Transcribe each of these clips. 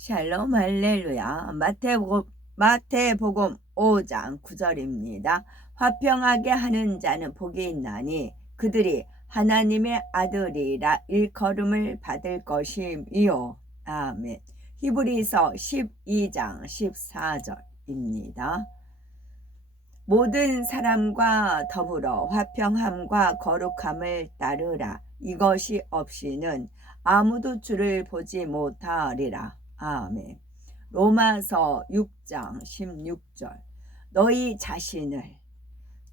샬롬 할렐루야. 마태복음 5장 9절입니다. 화평하게 하는 자는 복이 있나니 그들이 하나님의 아들이라 일컬음을 받을 것임이요. 아멘. 히브리서 12장 14절입니다. 모든 사람과 더불어 화평함과 거룩함을 따르라. 이것이 없이는 아무도 주를 보지 못하리라. 아멘. 로마서 6장 16절. 너희 자신을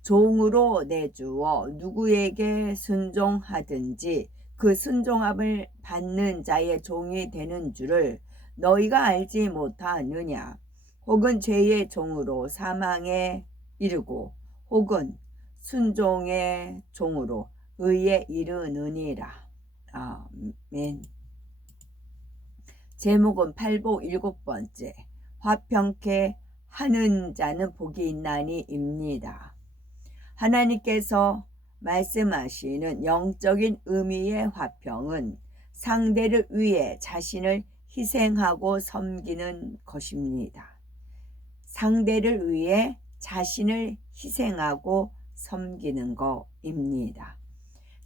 종으로 내주어 누구에게 순종하든지 그 순종함을 받는 자의 종이 되는 줄을 너희가 알지 못하느냐. 혹은 죄의 종으로 사망에 이르고 혹은 순종의 종으로 의에 이르느니라. 아멘. 제목은 팔복 7번째, 화평케 하는 자는 복이 있나니입니다. 하나님께서 말씀하시는 영적인 의미의 화평은 상대를 위해 자신을 희생하고 섬기는 것입니다. 상대를 위해 자신을 희생하고 섬기는 것입니다.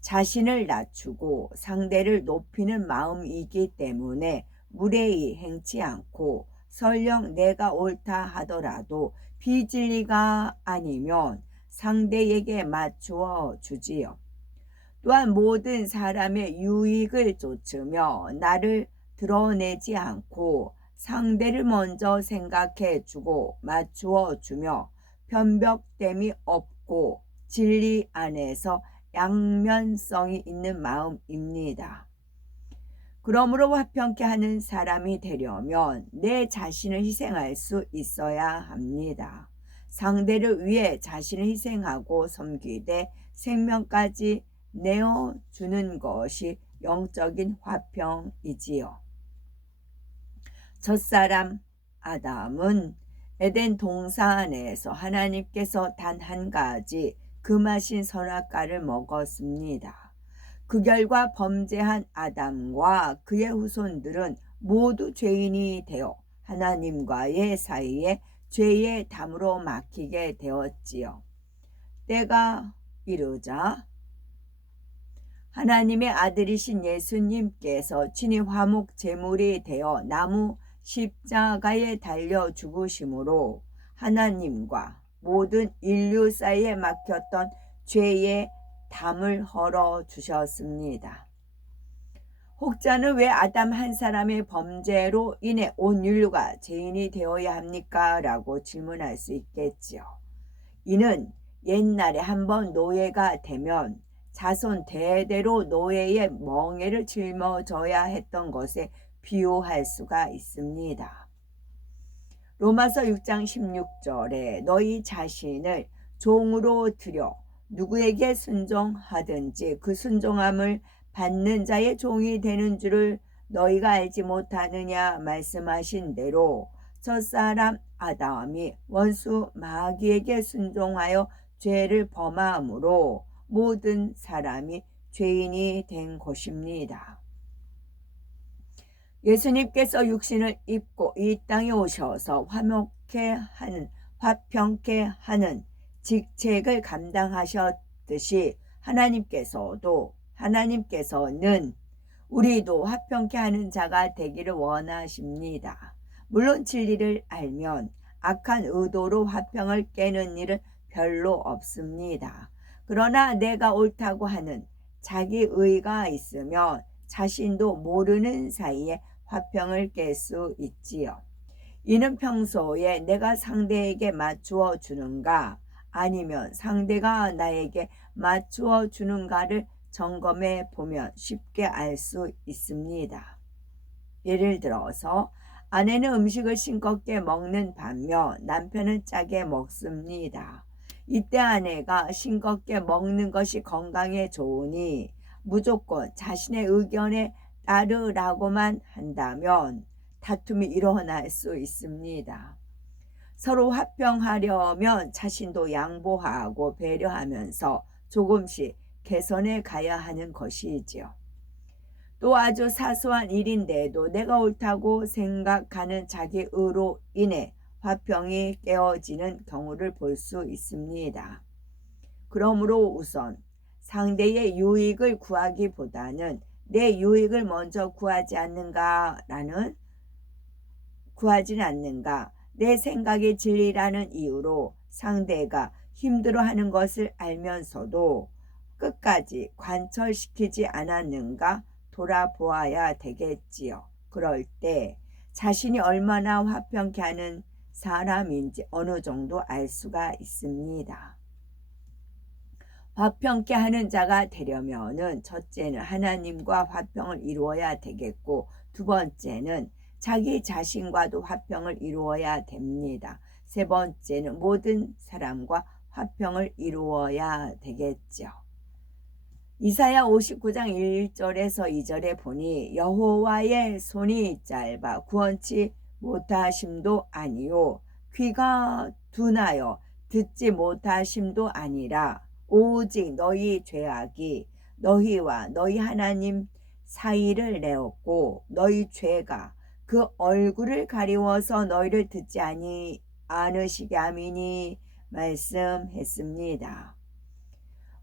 자신을 낮추고 상대를 높이는 마음이기 때문에 무례히 행치 않고 설령 내가 옳다 하더라도 비진리가 아니면 상대에게 맞추어 주지요. 또한 모든 사람의 유익을 좇으며 나를 드러내지 않고 상대를 먼저 생각해 주고 맞추어 주며 편벽됨이 없고 진리 안에서 양면성이 있는 마음입니다. 그러므로 화평케 하는 사람이 되려면 내 자신을 희생할 수 있어야 합니다. 상대를 위해 자신을 희생하고 섬기되 생명까지 내어주는 것이 영적인 화평이지요. 첫사람 아담은 에덴 동산에서 하나님께서 단 한 가지 금하신 선악과를 먹었습니다. 그 결과 범죄한 아담과 그의 후손들은 모두 죄인이 되어 하나님과의 사이에 죄의 담으로 막히게 되었지요. 때가 이르자 하나님의 아들이신 예수님께서 친히 화목 제물이 되어 나무 십자가에 달려 죽으심으로 하나님과 모든 인류 사이에 막혔던 죄의 담을 헐어 주셨습니다. 혹자는 왜 아담 한 사람의 범죄로 인해 온 인류가 죄인이 되어야 합니까? 라고 질문할 수 있겠지요. 이는 옛날에 한번 노예가 되면 자손 대대로 노예의 멍에를 짊어져야 했던 것에 비유할 수가 있습니다. 로마서 6장 16절에 너희 자신을 종으로 들여 누구에게 순종하든지 그 순종함을 받는 자의 종이 되는 줄을 너희가 알지 못하느냐 말씀하신 대로 첫사람 아담이 원수 마귀에게 순종하여 죄를 범함으로 모든 사람이 죄인이 된 것입니다. 예수님께서 육신을 입고 이 땅에 오셔서 화평케 하는 직책을 감당하셨듯이 하나님께서는 우리도 화평케 하는 자가 되기를 원하십니다. 물론 진리를 알면 악한 의도로 화평을 깨는 일은 별로 없습니다. 그러나 내가 옳다고 하는 자기 의가 있으면 자신도 모르는 사이에 화평을 깰 수 있지요. 이는 평소에 내가 상대에게 맞추어 주는가 아니면 상대가 나에게 맞추어 주는가를 점검해 보면 쉽게 알 수 있습니다. 예를 들어서 아내는 음식을 싱겁게 먹는 반면 남편은 짜게 먹습니다. 이때 아내가 싱겁게 먹는 것이 건강에 좋으니 무조건 자신의 의견에 따르라고만 한다면 다툼이 일어날 수 있습니다. 서로 화평하려면 자신도 양보하고 배려하면서 조금씩 개선해 가야 하는 것이지요. 또 아주 사소한 일인데도 내가 옳다고 생각하는 자기 의로 인해 화평이 깨어지는 경우를 볼 수 있습니다. 그러므로 우선 상대의 유익을 구하기보다는 내 유익을 먼저 구하진 않는가, 내 생각이 진리라는 이유로 상대가 힘들어하는 것을 알면서도 끝까지 관철시키지 않았는가 돌아보아야 되겠지요. 그럴 때 자신이 얼마나 화평케 하는 사람인지 어느 정도 알 수가 있습니다. 화평케 하는 자가 되려면은 첫째는 하나님과 화평을 이루어야 되겠고, 두 번째는 자기 자신과도 화평을 이루어야 됩니다. 세 번째는 모든 사람과 화평을 이루어야 되겠죠. 이사야 59장 1절에서 2절에 보니 여호와의 손이 짧아 구원치 못하심도 아니요 귀가 둔하여 듣지 못하심도 아니라 오직 너희 죄악이 너희와 너희 하나님 사이를 내었고 너희 죄가 그 얼굴을 가리워서 너희를 듣지 않으시게 함이니 말씀했습니다.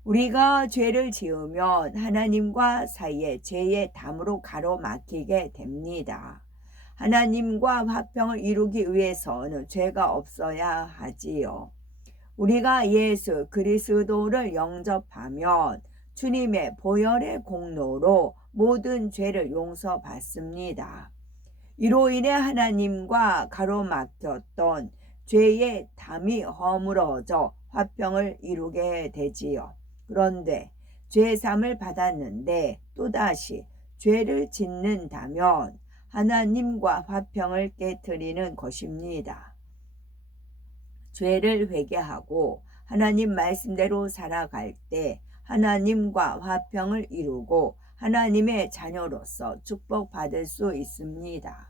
우리가 죄를 지으면 하나님과 사이에 죄의 담으로 가로막히게 됩니다. 하나님과 화평을 이루기 위해서는 죄가 없어야 하지요. 우리가 예수 그리스도를 영접하면 주님의 보혈의 공로로 모든 죄를 용서받습니다. 이로 인해 하나님과 가로막혔던 죄의 담이 허물어져 화평을 이루게 되지요. 그런데 죄삼을 받았는데 또다시 죄를 짓는다면 하나님과 화평을 깨트리는 것입니다. 죄를 회개하고 하나님 말씀대로 살아갈 때 하나님과 화평을 이루고 하나님의 자녀로서 축복받을 수 있습니다.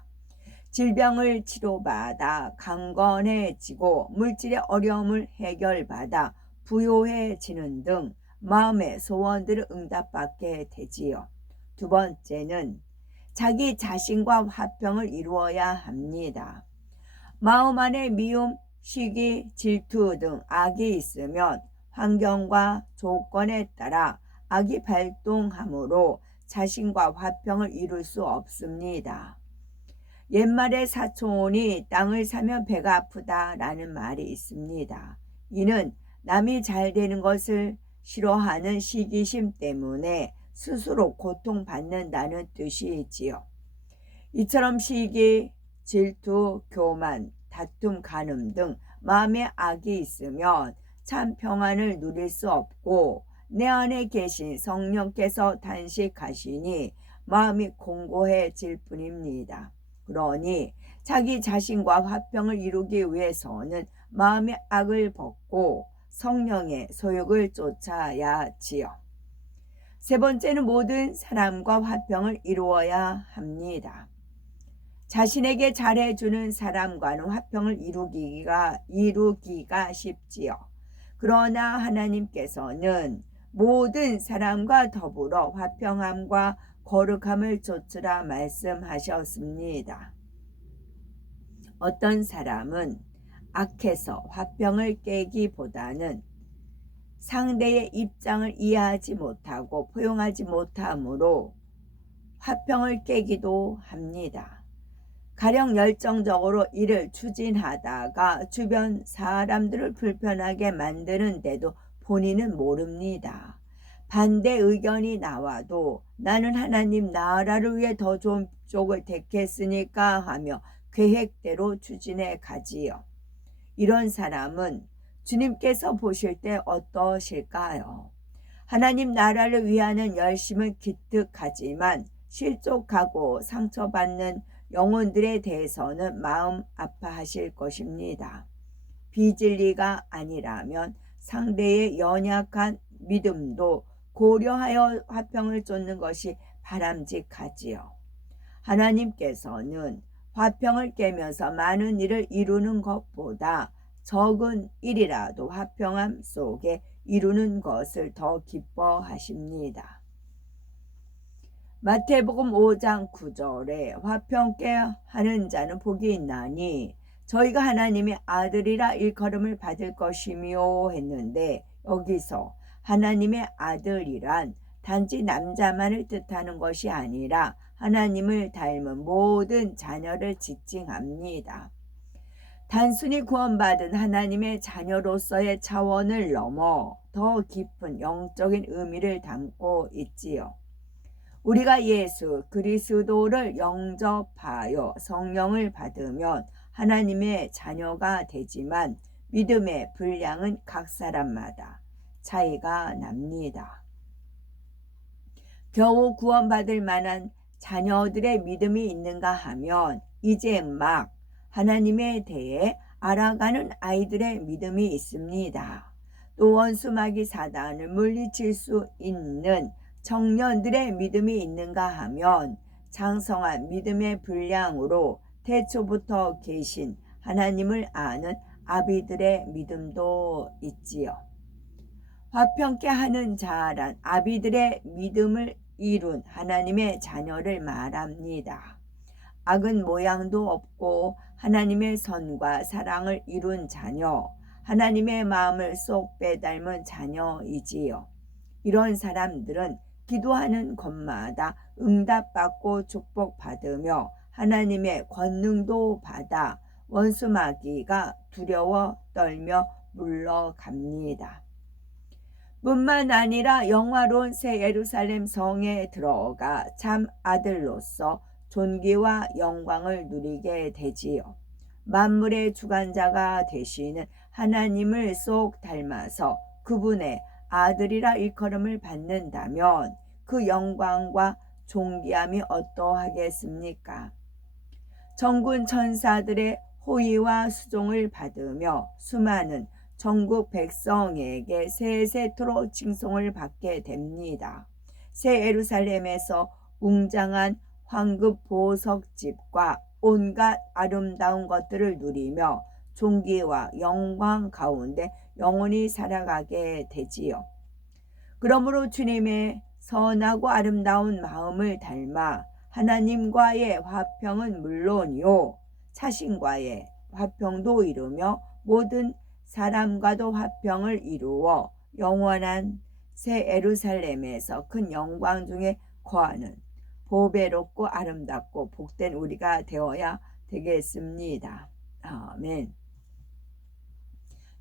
질병을 치료받아 강건해지고 물질의 어려움을 해결받아 부요해지는 등 마음의 소원들을 응답받게 되지요. 두 번째는 자기 자신과 화평을 이루어야 합니다. 마음 안에 미움, 시기, 질투 등 악이 있으면 환경과 조건에 따라 악이 발동하므로 자신과 화평을 이룰 수 없습니다. 옛말에 사촌이 땅을 사면 배가 아프다라는 말이 있습니다. 이는 남이 잘 되는 것을 싫어하는 시기심 때문에 스스로 고통받는다는 뜻이지요. 이처럼 시기, 질투, 교만, 다툼, 간음 등 마음에 악이 있으면 참 평안을 누릴 수 없고 내 안에 계신 성령께서 단식하시니 마음이 공고해질 뿐입니다. 그러니 자기 자신과 화평을 이루기 위해서는 마음의 악을 벗고 성령의 소욕을 쫓아야 하지요. 세 번째는 모든 사람과 화평을 이루어야 합니다. 자신에게 잘해주는 사람과는 화평을 이루기가 쉽지요. 그러나 하나님께서는 모든 사람과 더불어 화평함과 거룩함을 좇으라 말씀하셨습니다. 어떤 사람은 악해서 화평을 깨기보다는 상대의 입장을 이해하지 못하고 포용하지 못하므로 화평을 깨기도 합니다. 가령 열정적으로 일을 추진하다가 주변 사람들을 불편하게 만드는데도 본인은 모릅니다. 반대 의견이 나와도 나는 하나님 나라를 위해 더 좋은 쪽을 택했으니까 하며 계획대로 추진해 가지요. 이런 사람은 주님께서 보실 때 어떠실까요? 하나님 나라를 위하는 열심은 기특하지만 실족하고 상처받는 영혼들에 대해서는 마음 아파하실 것입니다. 비진리가 아니라면 상대의 연약한 믿음도 고려하여 화평을 쫓는 것이 바람직하지요. 하나님께서는 화평을 깨면서 많은 일을 이루는 것보다 적은 일이라도 화평함 속에 이루는 것을 더 기뻐하십니다. 마태복음 5장 9절에 화평케 하는 자는 복이 있나니 저희가 하나님의 아들이라 일컬음을 받을 것이며 했는데, 여기서 하나님의 아들이란 단지 남자만을 뜻하는 것이 아니라 하나님을 닮은 모든 자녀를 지칭합니다. 단순히 구원받은 하나님의 자녀로서의 차원을 넘어 더 깊은 영적인 의미를 담고 있지요. 우리가 예수 그리스도를 영접하여 성령을 받으면 하나님의 자녀가 되지만 믿음의 분량은 각 사람마다 차이가 납니다. 겨우 구원받을 만한 자녀들의 믿음이 있는가 하면 이제 막 하나님에 대해 알아가는 아이들의 믿음이 있습니다. 또 원수마귀 사단을 물리칠 수 있는 청년들의 믿음이 있는가 하면 장성한 믿음의 분량으로 태초부터 계신 하나님을 아는 아비들의 믿음도 있지요. 화평케 하는 자란 아비들의 믿음을 이룬 하나님의 자녀를 말합니다. 악은 모양도 없고 하나님의 선과 사랑을 이룬 자녀, 하나님의 마음을 쏙 빼닮은 자녀이지요. 이런 사람들은 기도하는 것마다 응답받고 축복받으며 하나님의 권능도 받아 원수마귀가 두려워 떨며 물러갑니다. 뿐만 아니라 영화로운 새 예루살렘 성에 들어가 참 아들로서 존귀와 영광을 누리게 되지요. 만물의 주관자가 되시는 하나님을 쏙 닮아서 그분의 아들이라 일컬음을 받는다면 그 영광과 존귀함이 어떠하겠습니까? 천군 천사들의 호의와 수종을 받으며 수많은 전국 백성에게 세세토록 칭송을 받게 됩니다. 새 예루살렘에서 웅장한 황금 보석집과 온갖 아름다운 것들을 누리며 존귀와 영광 가운데 영원히 살아가게 되지요. 그러므로 주님의 선하고 아름다운 마음을 닮아 하나님과의 화평은 물론이요 자신과의 화평도 이루며 모든 사람과도 화평을 이루어 영원한 새 예루살렘에서 큰 영광 중에 거하는 보배롭고 아름답고 복된 우리가 되어야 되겠습니다. 아멘.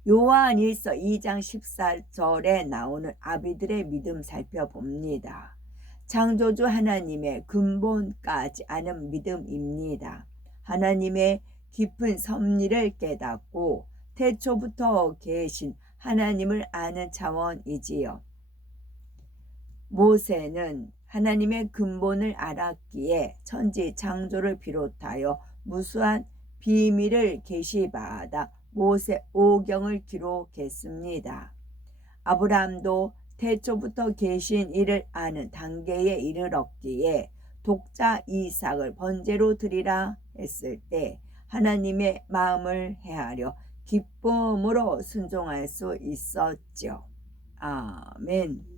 요한일서 2장 14절에 나오는 아비들의 믿음 살펴봅니다. 창조주 하나님의 근본까지 아는 믿음입니다. 하나님의 깊은 섭리를 깨닫고 태초부터 계신 하나님을 아는 차원이지요. 모세는 하나님의 근본을 알았기에 천지 창조를 비롯하여 무수한 비밀을 계시받아 모세 오경을 기록했습니다. 아브라함도 태초부터 계신 이를 아는 단계에 이르렀기에 독자 이삭을 번제로 드리라 했을 때 하나님의 마음을 헤아려 기쁨으로 순종할 수 있었죠. 아멘.